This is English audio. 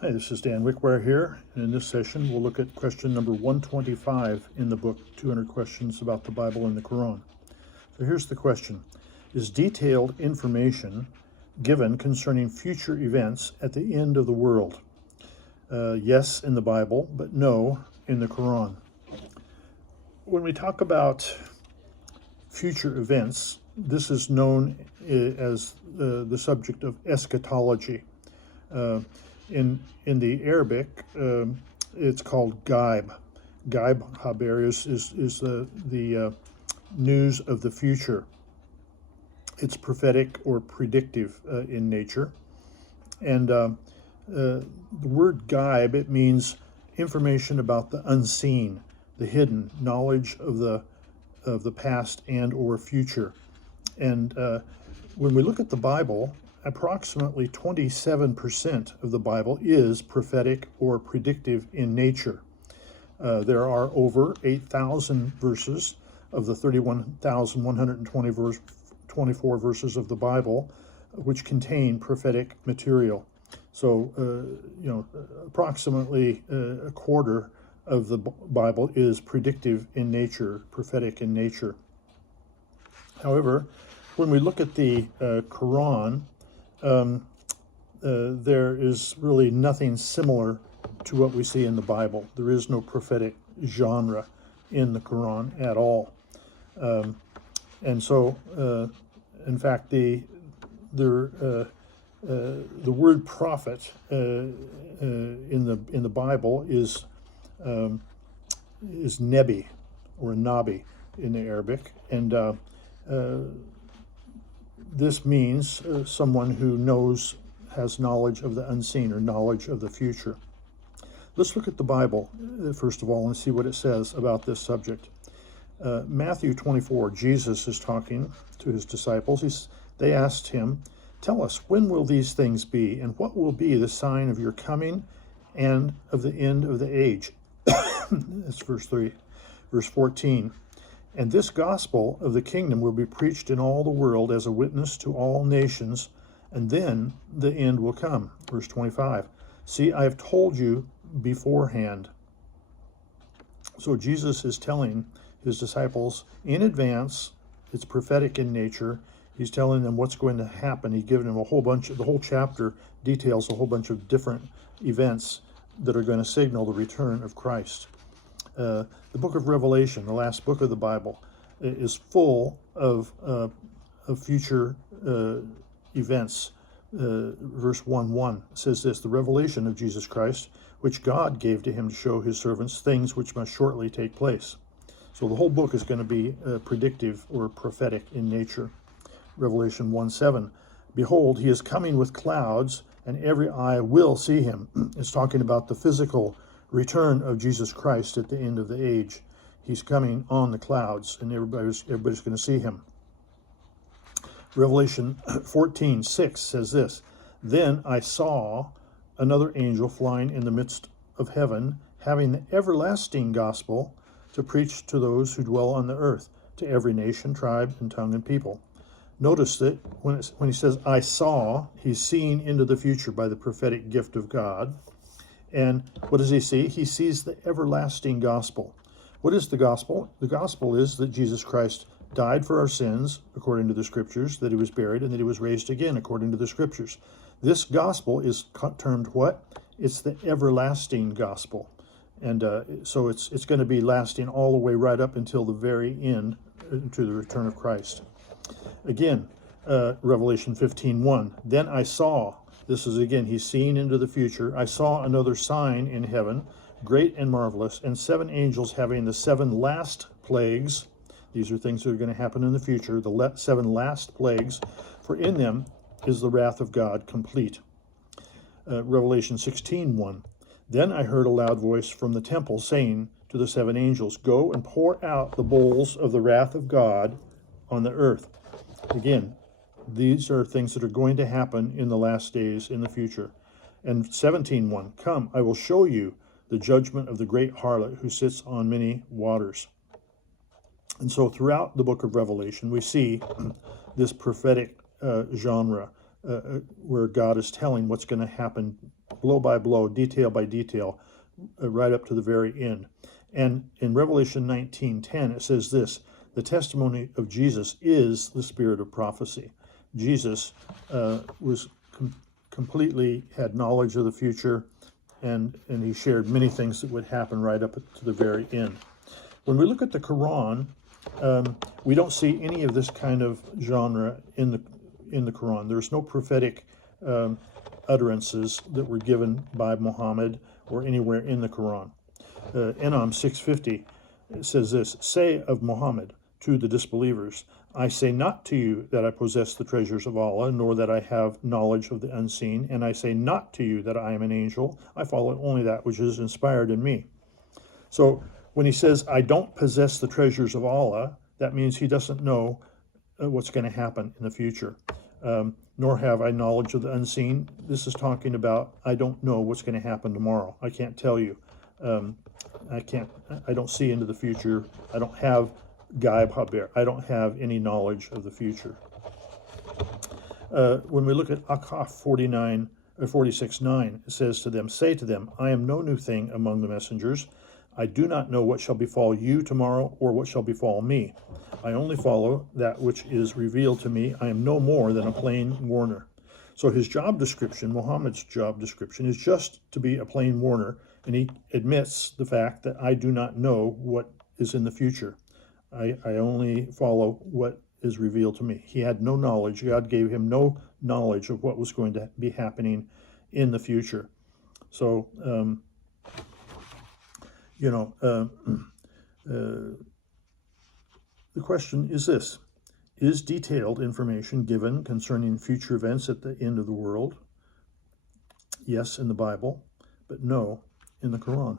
Hi, this is Dan Wickware here, and in this session we'll look at question number 125 in the book, 200 Questions About the Bible and the Qur'an. So here's the question. Is detailed information given concerning future events at the end of the world? Yes in the Bible, but no in the Qur'an. When we talk about future events, this is known as the subject of eschatology. In the Arabic, it's called Gayb. Gayb Haber is the news of the future. It's prophetic or predictive in nature. And the word Gayb, it means information about the unseen, the hidden, knowledge of the past and or future. And when we look at the Bible, approximately 27% of the Bible is prophetic or predictive in nature. There are over 8,000 verses of the 31,124 verses of the Bible which contain prophetic material. So, approximately a quarter of the Bible is predictive in nature, prophetic in nature. However, when we look at the Qur'an, there is really nothing similar to what we see in the Bible. There is no prophetic genre in the Qur'an at all. And so, in fact, the word prophet in the Bible is nebi or nabi in the Arabic, and this means someone who has knowledge of the unseen or knowledge of the future. Let's look at the Bible, first of all, and see what it says about this subject. Matthew 24, Jesus is talking to his disciples. They asked him, "Tell us, when will these things be, and what will be the sign of your coming and of the end of the age?" That's verse 3. Verse 14. "And this gospel of the kingdom will be preached in all the world as a witness to all nations, and then the end will come." Verse 25. "See, I have told you beforehand." So Jesus is telling his disciples in advance. It's prophetic in nature. He's telling them what's going to happen. He's given them the whole chapter details a whole bunch of different events that are going to signal the return of Christ. The book of Revelation, the last book of the Bible, is full of future events. Verse 1:1 says this: "The revelation of Jesus Christ, which God gave to him to show his servants things which must shortly take place." So the whole book is going to be predictive or prophetic in nature. Revelation 1:7, "Behold, he is coming with clouds, and every eye will see him." It's talking about the physical return of Jesus Christ at the end of the age. He's coming on the clouds, and everybody's going to see him. Revelation 14:6 says this: "Then I saw another angel flying in the midst of heaven, having the everlasting gospel to preach to those who dwell on the earth, to every nation, tribe, and tongue and people." Notice that when he says, "I saw," he's seeing into the future by the prophetic gift of God. And what does he see? He sees the everlasting gospel. What is the gospel? The gospel is that Jesus Christ died for our sins, according to the scriptures, that he was buried, and that he was raised again, according to the scriptures. This gospel is termed what? It's the everlasting gospel. And so it's going to be lasting all the way right up until the very end, to the return of Christ. Again, Revelation 15:1, "Then I saw," this is again, he's seeing into the future, "I saw another sign in heaven, great and marvelous, and 7 angels having the 7 last plagues." These are things that are going to happen in the future, the 7 last plagues, "for in them is the wrath of God complete." Revelation 16:1, "Then I heard a loud voice from the temple saying to the 7 angels, 'Go and pour out the bowls of the wrath of God on the earth.'" Again, these are things that are going to happen in the last days in the future. And 17:1, "Come, I will show you the judgment of the great harlot who sits on many waters." And so throughout the book of Revelation, we see this prophetic genre where God is telling what's going to happen blow by blow, detail by detail, right up to the very end. And in Revelation 19:10, it says this: the testimony of Jesus is the spirit of prophecy. Jesus was completely had knowledge of the future, and he shared many things that would happen right up to the very end. When we look at the Quran, we don't see any of this kind of genre in the Quran. There's no prophetic utterances that were given by Muhammad or anywhere in the Quran. Enam 6:50 says this: say of Muhammad to the disbelievers, I say not to you that I possess the treasures of Allah, nor that I have knowledge of the unseen, and I say not to you that I am an angel. I follow only that which is inspired in me. So when he says, I don't possess the treasures of Allah, that means he doesn't know what's going to happen in the future. Nor have I knowledge of the unseen. This is talking about, I don't know what's going to happen tomorrow. I can't tell you. I don't see into the future. I don't have Gayb Haber. I don't have any knowledge of the future. When we look at Akaf 46:9, it says to them, say to them, I am no new thing among the messengers. I do not know what shall befall you tomorrow or what shall befall me. I only follow that which is revealed to me. I am no more than a plain warner. So his job description, Muhammad's job description, is just to be a plain warner, and he admits the fact that I do not know what is in the future. I only follow what is revealed to me. He had no knowledge. God gave him no knowledge of what was going to be happening in the future. So, the question is this: is detailed information given concerning future events at the end of the world? Yes, in the Bible, but no, in the Quran.